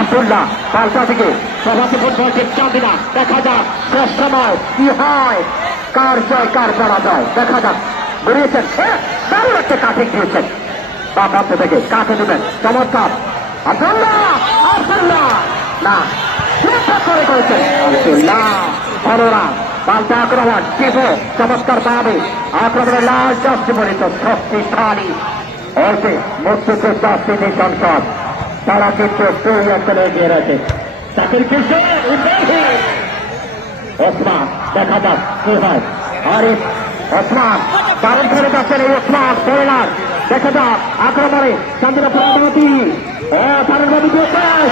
আব্দুল্লাহ পাল্টা থেকে সভাপতি ফুটবল ঠিক চাঁদি না, দেখা যাক শেষ সময় কি হয়, কার জয় কার পরাজয় দেখা যাক। ঘুরিয়েছেন দারুণ একটা কাঠে দিয়েছেন বা প্রান্ত থেকে কাঠে দেবেন, চমৎকার আব্দুল্লাহ। আব্দুল্লাহ না করে করেছেন আব্দুল্লাহ, বড়রা পাল্টা আক্রমণ টিপো চমৎকার পাবে আক্রমণের লাল চাষটি বলিত শক্তিশালী অল্পে মধ্যে চাষটি সংসদ তারা কিন্তু দুই অঞ্চলে এগিয়ে রয়েছে। তাদের কিন্তু ওসমান দেখা যাক কি হয়। আরিফ ওসমান দারুণ ধরে যাচ্ছেন এই ওসমান পরিলার, দেখা যাক আক্রমণে চান্দিনা প্রতি দারুণ ভাবে দিয়েছেন